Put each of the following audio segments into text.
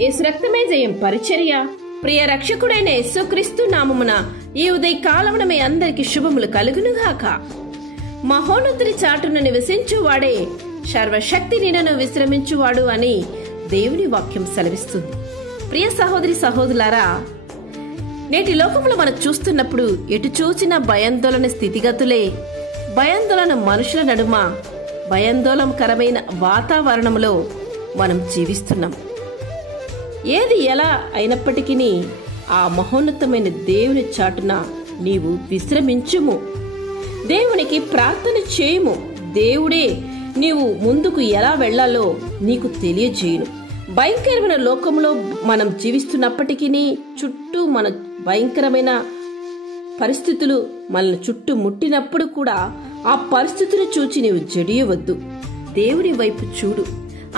యేసు రక్తమే జయం పరిచర్య. ప్రియ రక్షకుడైన యేసుక్రీస్తు నామమున ఈ ఉదయ కాలమున మీ అందరికి శుభములు కలుగునుగాక. మహోన్నతుని చాటును నివసించువాడే సర్వశక్తి నిన్నను విశ్రమించువాడు అని దేవుని వాక్యం సెలవిస్తుంది. ప్రియ సహోదరి సహోదరులారా, నేటి లోకంలో మనం చూస్తున్నప్పుడు ఎటు చూచిన భయాందోళన స్థితిగతులే. భయాందోళన మనుషుల నడుమ భయాందోళనకరమైన వాతావరణంలో మనం జీవిస్తున్నాం. ఏది ఎలా అయినప్పటికీ ఆ మహోన్నతమైన దేవుని చాటున నీవు విశ్రమించుము. దేవునికి ప్రార్థన చేయుము. దేవుడే నీవు ముందుకు ఎలా వెళ్లాలో నీకు తెలియజేయును. భయంకరమైన లోకంలో మనం జీవిస్తున్నప్పటికీ చుట్టూ మన భయంకరమైన పరిస్థితులు మనల్ని చుట్టూ ముట్టినప్పుడు కూడా ఆ పరిస్థితిని చూచి నీవు జడియవద్దు. దేవుని వైపు చూడు.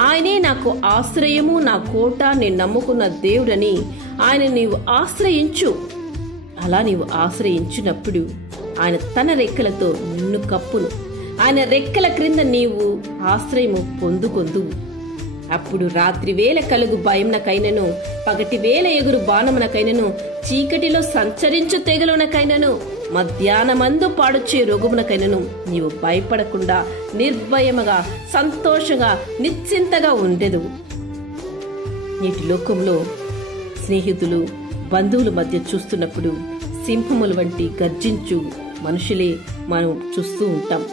ఆయనే నాకు ఆశ్రయము, నా కోట, నేను నమ్ముకున్న దేవుడని ఆయన నీవు ఆశ్రయించు. అలా నీవు ఆశ్రయించినప్పుడు ఆయన తన రెక్కలతో నిన్ను కప్పును. ఆయన రెక్కల క్రింద నీవు ఆశ్రయము పొందుకొందువు. అప్పుడు రాత్రి వేళ కలుగు భయమునకైనను, పగటి వేళ ఎగురు బాణమునకైనను, చీకటిలో సంచరించు తెగులునకైనను, మధ్యాహ్నమందు పాడుచే రోగమునకైనను నీవు భయపడకుండా నిర్భయముగా సంతోషంగా నిశ్చింతగా ఉండెదవు. నేటి లోకంలో స్నేహితులు బంధువుల మధ్య చూస్తున్నప్పుడు సింహముల వంటి గర్జించు మనుషులే మనం చూస్తూ ఉంటాం.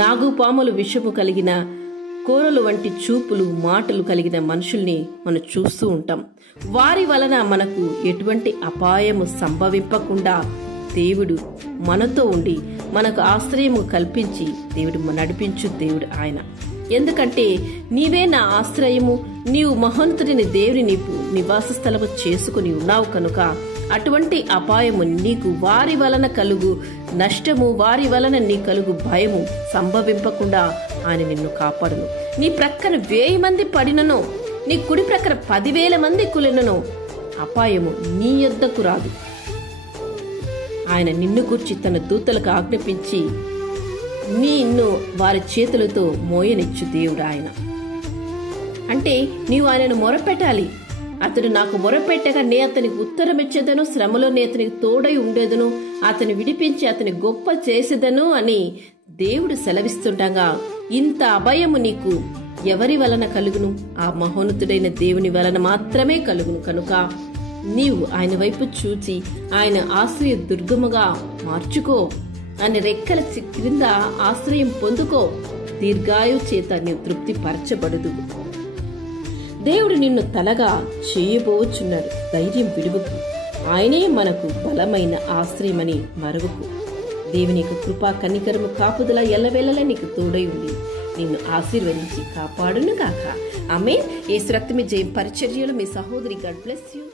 నాగుపాములు విషము కలిగిన కోరలు వంటి చూపులు మాటలు కలిగిన మనుషుల్ని మనం చూస్తూ ఉంటాం. వారి వలన మనకు ఎటువంటి అపాయము సంభవింపకుండా దేవుడు మనతో ఉండి మనకు ఆశ్రయము కల్పించి దేవుడు నడిపించు దేవుడు ఆయన. ఎందుకంటే నీవే నా ఆశ్రయము, నీవు మహోన్నతుడిని దేవుని నీవు నివాస స్థలము చేసుకుని ఉన్నావు కనుక అటువంటి అపాయము నీకు వారి వలన కలుగు నష్టము, వారి వలన నీ కలుగు భయము సంభవింపకుండా ఆయన నిన్ను కాపాడును. నీ ప్రక్కన 1000 మంది పడినను, నీ కుడి ప్రక్కన 10,000 మంది కులినను అపాయము నీ యొద్దకు రాదు. ఆయన నిన్ను గూర్చి తన దూతలకు ఆజ్ఞాపించి నిన్ను వారి చేతులతో మోయనిచ్చు దేవుడు ఆయన. అంటే నీవు ఆయనను మొరపెట్టాలి. అతడు నాకు మొరపెట్టగా నే అతనికి ఉత్తరం ఇచ్చేదను, శ్రమలో నే అతనికి తోడై ఉండేదను, అతని విడిపించి అతని గొప్ప చేసేదను అని దేవుడు సెలవిస్తుండగా ఇంత అభయము నీకు ఎవరి వలన కలుగును? ఆ మహోన్నతుడైన దేవుని వలన మాత్రమే కలుగును. కనుక నీవు ఆయన వైపు చూచి ఆయన ఆశ్రయ దుర్గముగా మార్చుకో. ఆయన రెక్కల క్రింద ఆశ్రయం పొందుకో. దీర్ఘాయు చేత నీవు తృప్తి పరచబడదు. దేవుడు నిన్ను తలగా చేయబోచున్నాడు. ధైర్యం విడువకు. ఆయనే మనకు బలమైన ఆశ్రయమని మరువకు. దేవుని యొక్క కృపా కనికరము కాపుదల ఎల్లవేళలా నీకు తోడై ఉండి నిన్ను ఆశీర్వదించి కాపాడును గాక. ఆమేన్. యేసు రక్తమే జయం పరిచర్యలో మీ సహోదరి. God bless you.